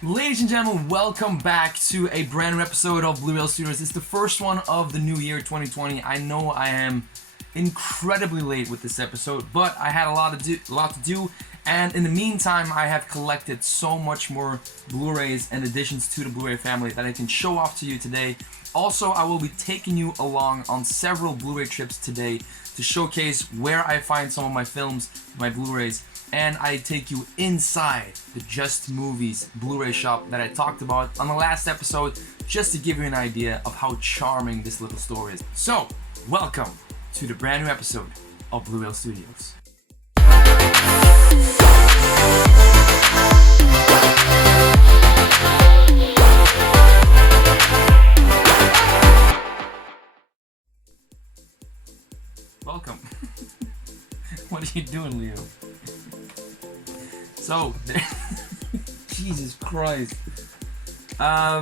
Ladies and gentlemen, welcome back to a brand new episode of Blureel Studios. It's the first one of the new year 2020. I know I am incredibly late with this episode, but I had a lot to do, and in the meantime, I have collected so much more Blu-rays and additions to the Blu-ray family that I can show off to you today. Also, I will be taking you along on several Blu-ray trips today to showcase where I find some of my films, my Blu-rays, and I take you inside the Just Movies Blu-ray shop that I talked about on the last episode, just to give you an idea of how charming this little store is. So, welcome to the brand new episode of Blureel Studios. Welcome. What are you doing, Leo? So, Jesus Christ.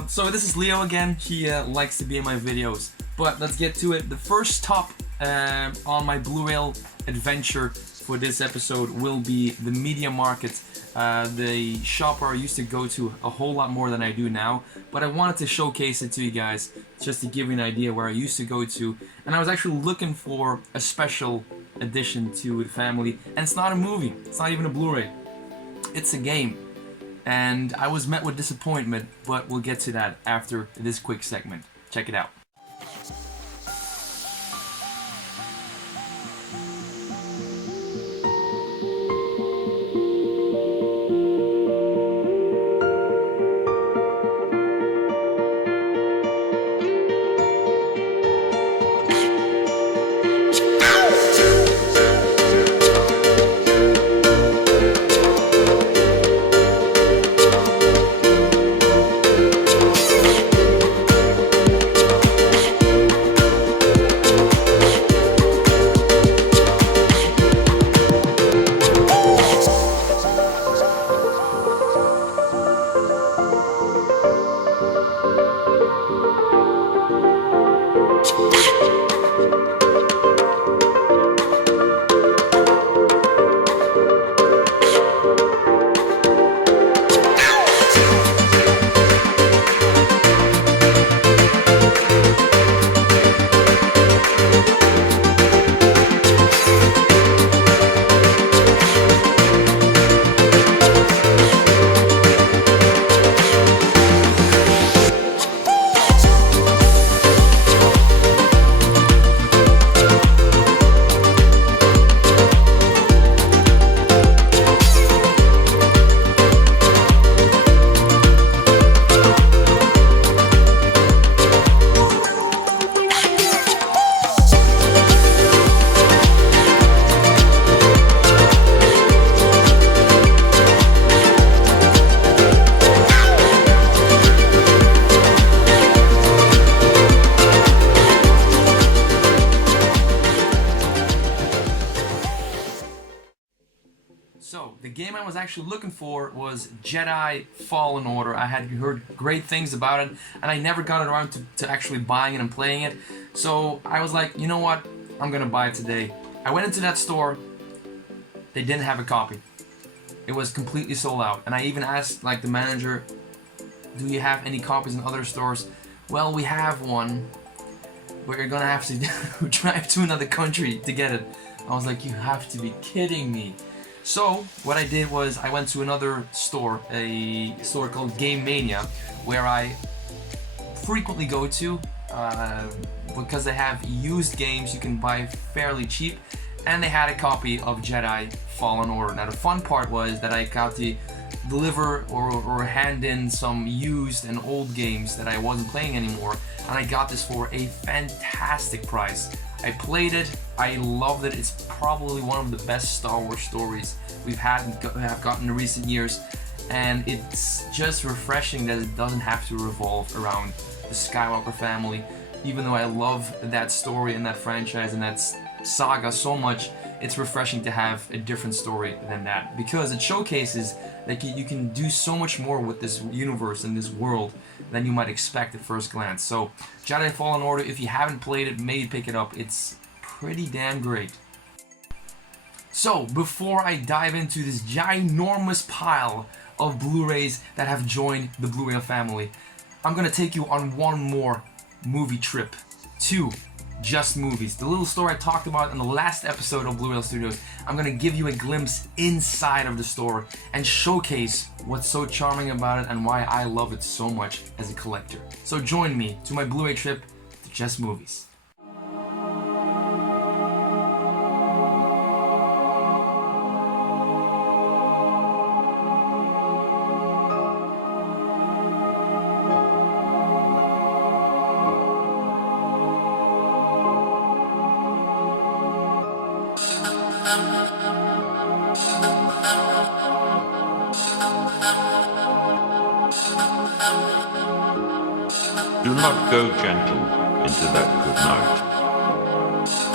So this is Leo again. He likes to be in my videos. But let's get to it. The first stop on my Blureel adventure for this episode will be the Media Market, the shop where I used to go to a whole lot more than I do now. But I wanted to showcase it to you guys, just to give you an idea where I used to go to. And I was actually looking for a special addition to the family. And it's not a movie. It's not even a Blu-ray. It's a game, and I was met with disappointment, but we'll get to that after this quick segment. Check it out. So, the game I was actually looking for was Jedi Fallen Order. I had heard great things about it, and I never got around to actually buying it and playing it. So, I was like, you know what? I'm gonna buy it today. I went into that store. They didn't have a copy. It was completely sold out. And I even asked, like, the manager, do you have any copies in other stores? Well, we have one, but you're gonna have to drive to another country to get it. I was like, you have to be kidding me. So, what I did was I went to another store, a store called Game Mania, where I frequently go to because they have used games you can buy fairly cheap, and they had a copy of Jedi Fallen Order. Now, the fun part was that I got to deliver or hand in some used and old games that I wasn't playing anymore, and I got this for a fantastic price. I played it, I loved it. It's probably one of the best Star Wars stories we've have gotten in recent years, and it's just refreshing that it doesn't have to revolve around the Skywalker family. Even though I love that story and that franchise and that saga so much, it's refreshing to have a different story than that, because it showcases that you can do so much more with this universe and this world than you might expect at first glance. So Jedi Fallen Order, if you haven't played it, maybe pick it up. It's pretty damn great. So before I dive into this ginormous pile of Blu-rays that have joined the Blureel family. I'm gonna take you on one more movie trip to Just Movies. The little store I talked about in the last episode of Blureel Studios. I'm gonna give you a glimpse inside of the store and showcase what's so charming about it and why I love it so much as a collector. So join me to my Blu-ray trip to Just Movies. Do not go gentle into that good night.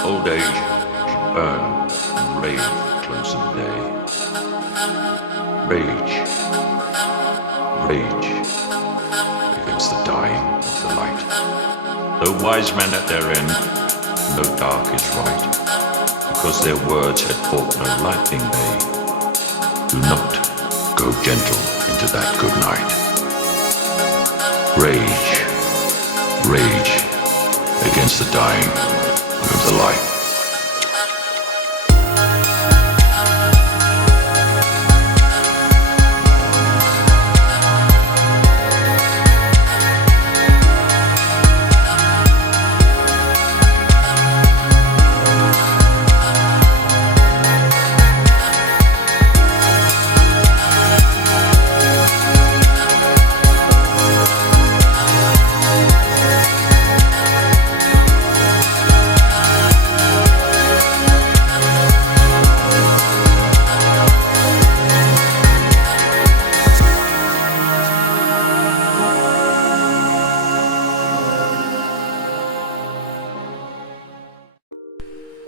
Old age should burn and rage the close of day. Rage, rage against the dying of the light. Though wise men at their end, no dark is right, because their words had fought no lightning they. Do not go gentle into that good night. Rage, rage against the dying of the light.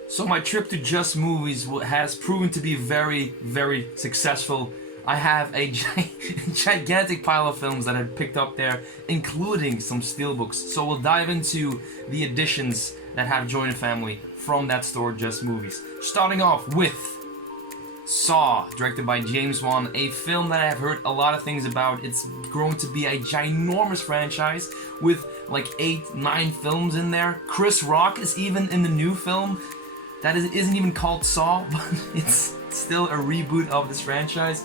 So my trip to Just Movies has proven to be very, very successful. I have a gigantic pile of films that I picked up there, including some Steelbooks. So we'll dive into the editions that have joined the family from that store, Just Movies. Starting off with Saw, directed by James Wan, a film that I have heard a lot of things about. It's grown to be a ginormous franchise with like 8, 9 films in there. Chris Rock is even in the new film. That isn't even called Saw, but it's still a reboot of this franchise.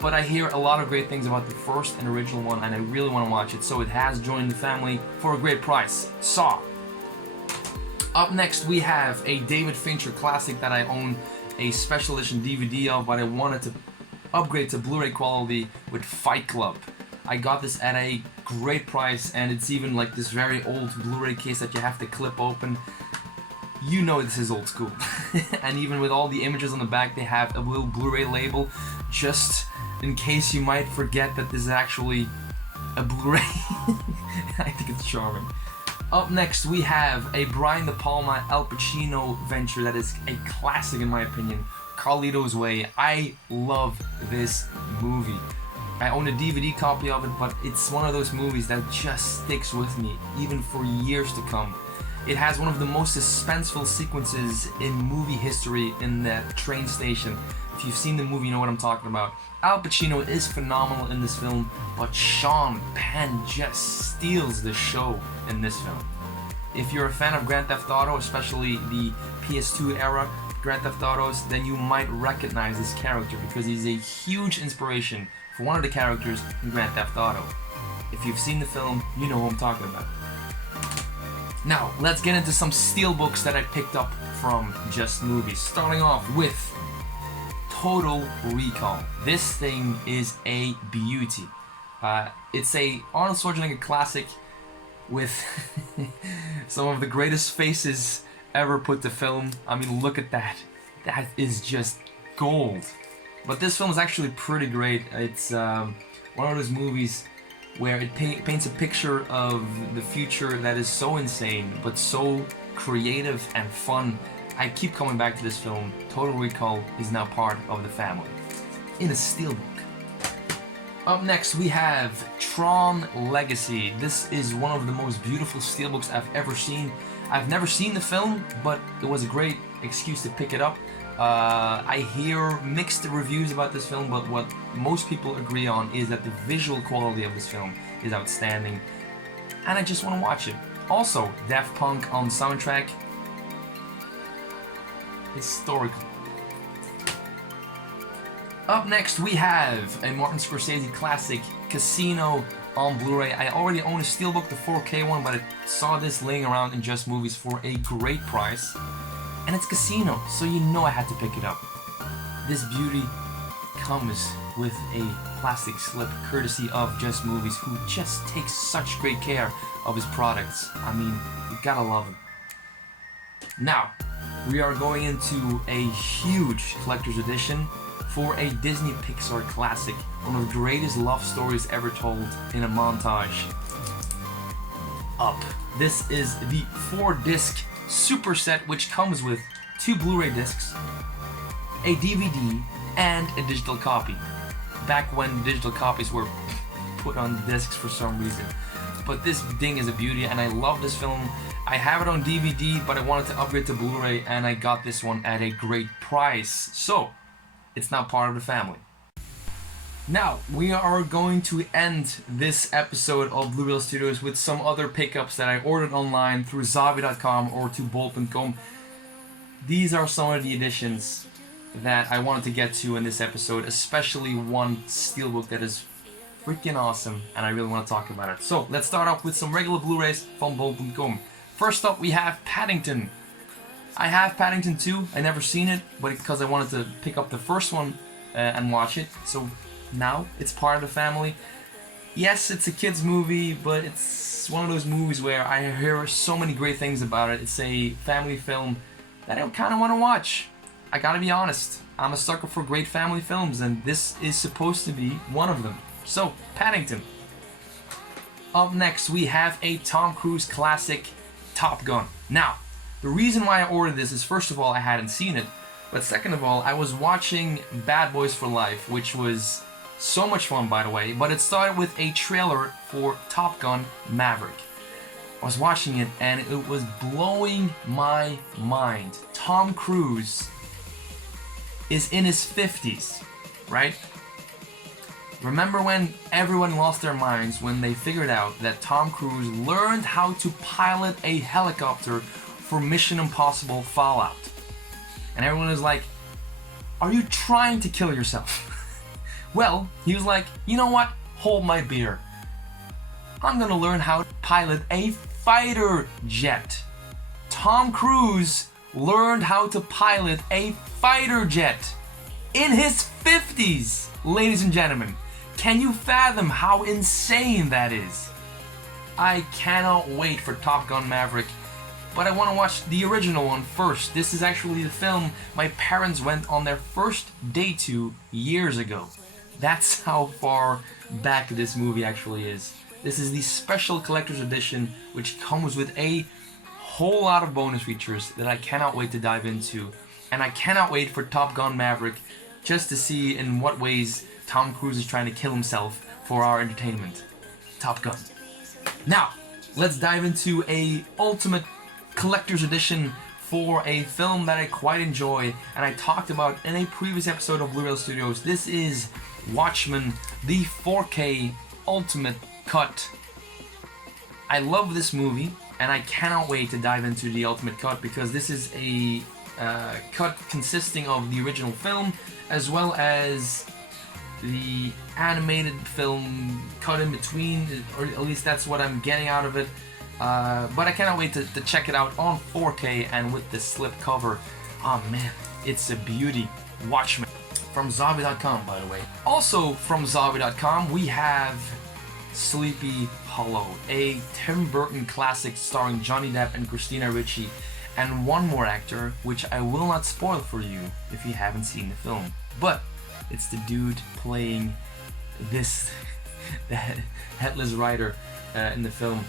But I hear a lot of great things about the first and original one, and I really want to watch it, so it has joined the family for a great price. Saw. Up next, we have a David Fincher classic that I own a special edition DVD of, but I wanted to upgrade to Blu-ray quality with Fight Club. I got this at a great price, and it's even like this very old Blu-ray case that you have to clip open. You know this is old school. And even with all the images on the back, they have a little Blu-ray label just in case you might forget that this is actually a Blu-ray. I think it's charming. Up next, we have a Brian De Palma Al Pacino venture that is a classic in my opinion, Carlito's Way. I love this movie. I own a DVD copy of it, but it's one of those movies that just sticks with me, even for years to come. It has one of the most suspenseful sequences in movie history in that train station. If you've seen the movie, you know what I'm talking about. Al Pacino is phenomenal in this film, but Sean Penn just steals the show in this film. If you're a fan of Grand Theft Auto, especially the PS2 era Grand Theft Autos, then you might recognize this character because he's a huge inspiration for one of the characters in Grand Theft Auto. If you've seen the film, you know what I'm talking about. Now, let's get into some Steelbooks that I picked up from Just Movies. Starting off with Total Recall. This thing is a beauty. It's a Arnold Schwarzenegger classic with some of the greatest faces ever put to film. I mean, look at that. That is just gold. But this film is actually pretty great. It's one of those movies where it paints a picture of the future that is so insane, but so creative and fun. I keep coming back to this film. Total Recall is now part of the family, in a Steelbook. Up next, we have Tron Legacy. This is one of the most beautiful Steelbooks I've ever seen. I've never seen the film, but it was a great excuse to pick it up. I hear mixed reviews about this film, but what most people agree on is that the visual quality of this film is outstanding, and I just want to watch it. Also, Daft Punk on soundtrack, historical. Up next we have a Martin Scorsese classic, Casino, on Blu-ray. I already own a Steelbook, the 4K one, but I saw this laying around in Just Movies for a great price. And it's Casino, so you know I had to pick it up. This beauty comes with a plastic slip courtesy of Just Movies, who just takes such great care of his products. I mean, you gotta love him. Now, we are going into a huge collector's edition for a Disney Pixar classic, one of the greatest love stories ever told in a montage. Up. This is the 4-disc super set, which comes with 2 Blu-ray discs, a DVD, and a digital copy. Back when digital copies were put on discs for some reason. But this thing is a beauty, and I love this film. I have it on DVD, but I wanted to upgrade to Blu-ray, and I got this one at a great price. So, it's now part of the family. Now, we are going to end this episode of Blureel Studios with some other pickups that I ordered online through Zavi.com or to Bol.com. These are some of the editions that I wanted to get to in this episode, especially one Steelbook that is freaking awesome, and I really want to talk about it. So, let's start off with some regular Blu-rays from Bol.com. First up, we have Paddington. I have Paddington 2, I never seen it, but because I wanted to pick up the first one and watch it, so now it's part of the family. Yes, it's a kid's movie, but it's one of those movies where I hear so many great things about it. It's a family film that I kind of want to watch. I gotta be honest, I'm a sucker for great family films, and this is supposed to be one of them. So, Paddington. Up next, we have a Tom Cruise classic, Top Gun. Now, the reason why I ordered this is, first of all, I hadn't seen it, but second of all, I was watching Bad Boys for Life, which was so much fun, by the way, but it started with a trailer for Top Gun Maverick. I was watching it, and it was blowing my mind. Tom Cruise is in his 50s, right? Remember when everyone lost their minds when they figured out that Tom Cruise learned how to pilot a helicopter for Mission Impossible Fallout? And everyone was like, are you trying to kill yourself? Well, he was like, you know what? Hold my beer. I'm gonna learn how to pilot a fighter jet. Tom Cruise learned how to pilot a fighter jet in his 50s, ladies and gentlemen. Can you fathom how insane that is? I cannot wait for Top Gun Maverick, but I want to watch the original one first. This is actually the film my parents went on their first date to years ago. That's how far back this movie actually is. This is the special collector's edition, which comes with a whole lot of bonus features that I cannot wait to dive into. And I cannot wait for Top Gun Maverick just to see in what ways Tom Cruise is trying to kill himself for our entertainment. Top Gun. Now, let's dive into a ultimate collector's edition for a film that I quite enjoy and I talked about in a previous episode of Blureel Studios. This is Watchmen, the 4K Ultimate Cut. I love this movie and I cannot wait to dive into the Ultimate Cut because this is a cut consisting of the original film as well as the animated film cut in between, or at least that's what I'm getting out of it. But I cannot wait to check it out on 4K and with this slip cover. Oh man, it's a beauty. Watchmen. From Zavi.com, by the way. Also from Zavi.com, we have Sleepy Hollow, a Tim Burton classic starring Johnny Depp and Christina Ricci, and one more actor, which I will not spoil for you if you haven't seen the film. But it's the dude playing this the Headless Rider in the film.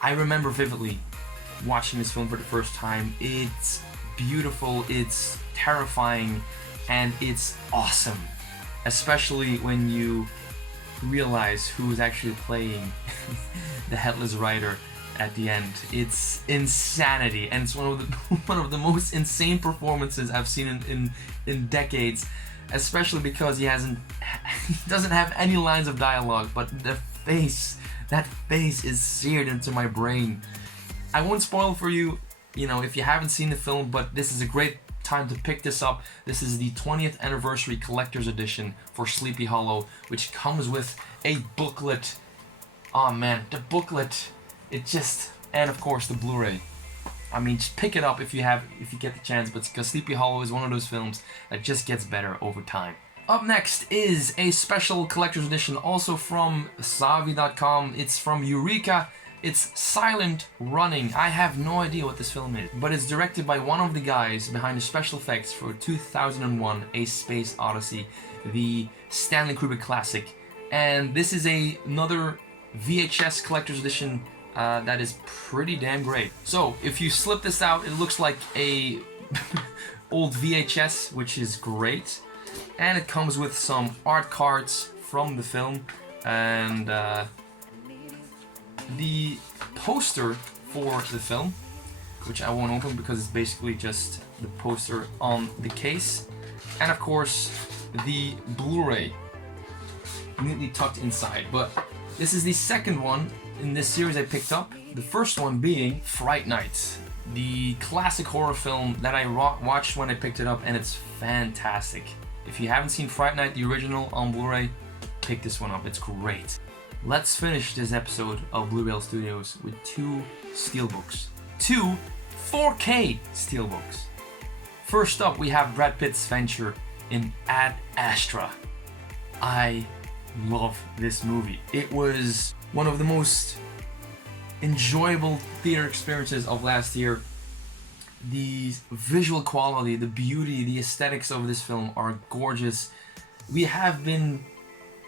I remember vividly watching this film for the first time. It's beautiful, it's terrifying, and it's awesome. Especially when you realize who's actually playing the Headless Rider. at the end. It's insanity, and it's one of the one of the most insane performances I've seen in decades, especially because he doesn't have any lines of dialogue, but that face is seared into my brain. I won't spoil for you, if you haven't seen the film, but this is a great time to pick this up. This is the 20th anniversary collector's edition for Sleepy Hollow, which comes with a booklet. Oh man, the booklet, and of course the Blu-ray. I mean, just pick it up if you get the chance, but because Sleepy Hollow is one of those films that just gets better over time. Up next is a special collector's edition, also from Savi.com. It's from Eureka. It's Silent Running. I have no idea what this film is, but it's directed by one of the guys behind the special effects for 2001 A Space Odyssey, the Stanley Kubrick classic. And this is another VHS collector's edition that is pretty damn great. So if you slip this out, it looks like a old VHS, which is great. And it comes with some art cards from the film, and the poster for the film, which I won't open because it's basically just the poster on the case, and of course the Blu-ray neatly tucked inside. But this is the second one in this series I picked up, the first one being Fright Night, the classic horror film that I watched when I picked it up, and it's fantastic. If you haven't seen Fright Night, the original on Blu-ray, pick this one up, it's great. Let's finish this episode of Blureel Studios with two Steelbooks. Two 4K Steelbooks. First up, we have Brad Pitt's venture in Ad Astra. I love this movie. It was one of the most enjoyable theater experiences of last year. The visual quality, the beauty, the aesthetics of this film are gorgeous. We have been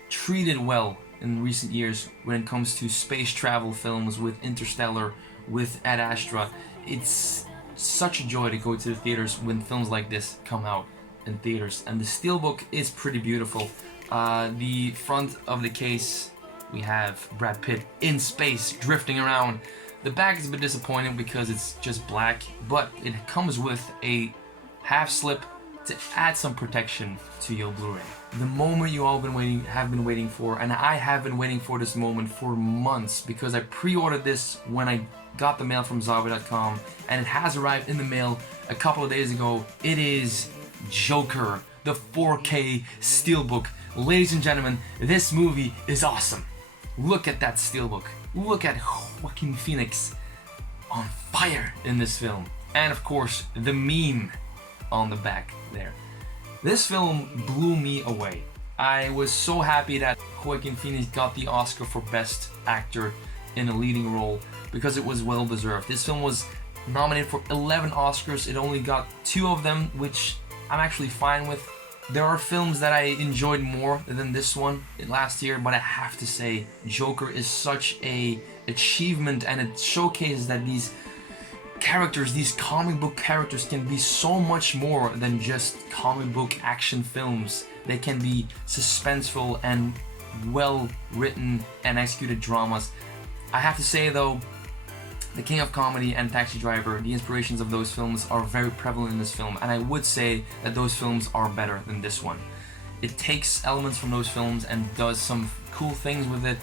treated well in recent years when it comes to space travel films, with Interstellar, with Ad Astra. It's such a joy to go to the theaters when films like this come out in theaters, and the Steelbook is pretty beautiful. The front of the case, we have Brad Pitt in space drifting around. The back is a bit disappointing because it's just black, but it comes with a half slip to add some protection to your Blu-ray. The moment you all have been waiting for, and I have been waiting for this moment for months, because I pre-ordered this when I got the mail from Zavi.com, and it has arrived in the mail a couple of days ago. It is Joker, the 4K Steelbook. Ladies and gentlemen, this movie is awesome. Look at that Steelbook. Look at Joaquin Phoenix on fire in this film. And of course, the meme on the back there. This film blew me away. I was so happy that Joaquin Phoenix got the Oscar for Best Actor in a Leading Role, because it was well deserved. This film was nominated for 11 Oscars. It only got 2 of them, which I'm actually fine with. There are films that I enjoyed more than this one last year, but I have to say Joker is such a achievement, and it showcases that these characters, these comic book characters, can be so much more than just comic book action films. They can be suspenseful and well written and executed dramas. I have to say though, The King of Comedy and Taxi Driver, the inspirations of those films are very prevalent in this film, and I would say that those films are better than this one. It takes elements from those films and does some cool things with it,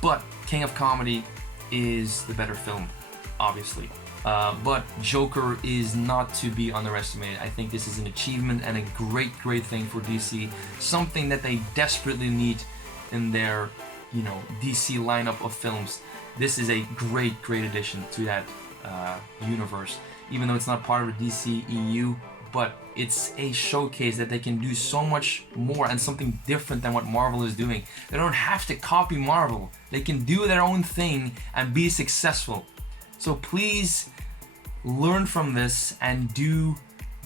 but King of Comedy is the better film, obviously. But Joker is not to be underestimated. I think this is an achievement and a great thing for DC. Something that they desperately need in their, DC lineup of films. This is a great addition to that universe. Even though it's not part of the DC EU, but it's a showcase that they can do so much more and something different than what Marvel is doing. They don't have to copy Marvel. They can do their own thing and be successful. So please learn from this and do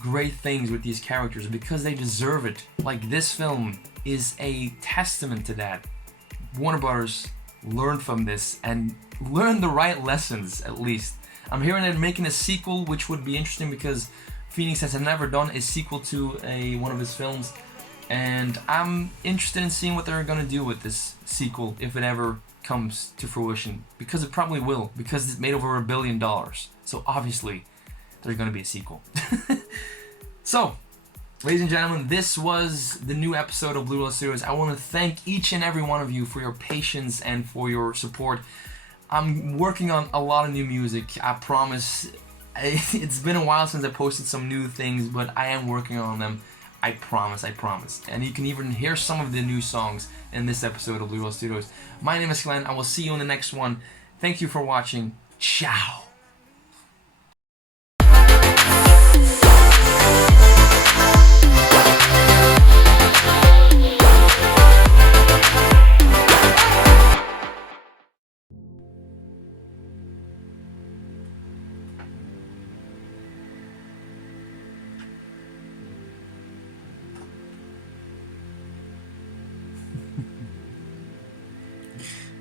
great things with these characters, because they deserve it. Like, this film is a testament to that. Warner Brothers, learn from this and learn the right lessons, at least. I'm hearing they're making a sequel, which would be interesting because Phoenix has never done a sequel to one of his films, and I'm interested in seeing what they're gonna do with this sequel, if it ever comes to fruition, because it probably will, because it's made over $1 billion. So obviously, there's going to be a sequel. So, ladies and gentlemen, this was the new episode of Blureel Studios. I want to thank each and every one of you for your patience and for your support. I'm working on a lot of new music, I promise. It's been a while since I posted some new things, but I am working on them. I promise, I promise. And you can even hear some of the new songs in this episode of Blureel Studios. My name is Glenn. I will see you in the next one. Thank you for watching. Ciao.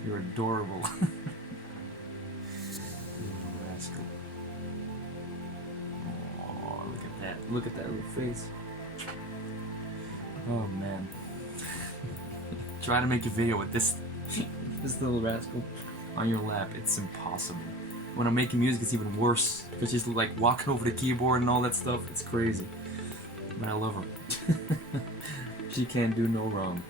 You're adorable. You rascal. Oh, look at that. Look at that little face. Oh man. Try to make a video with this this little rascal on your lap. It's impossible. When I'm making music, it's even worse because she's like walking over the keyboard and all that stuff. It's crazy. But I love her. She can't do no wrong.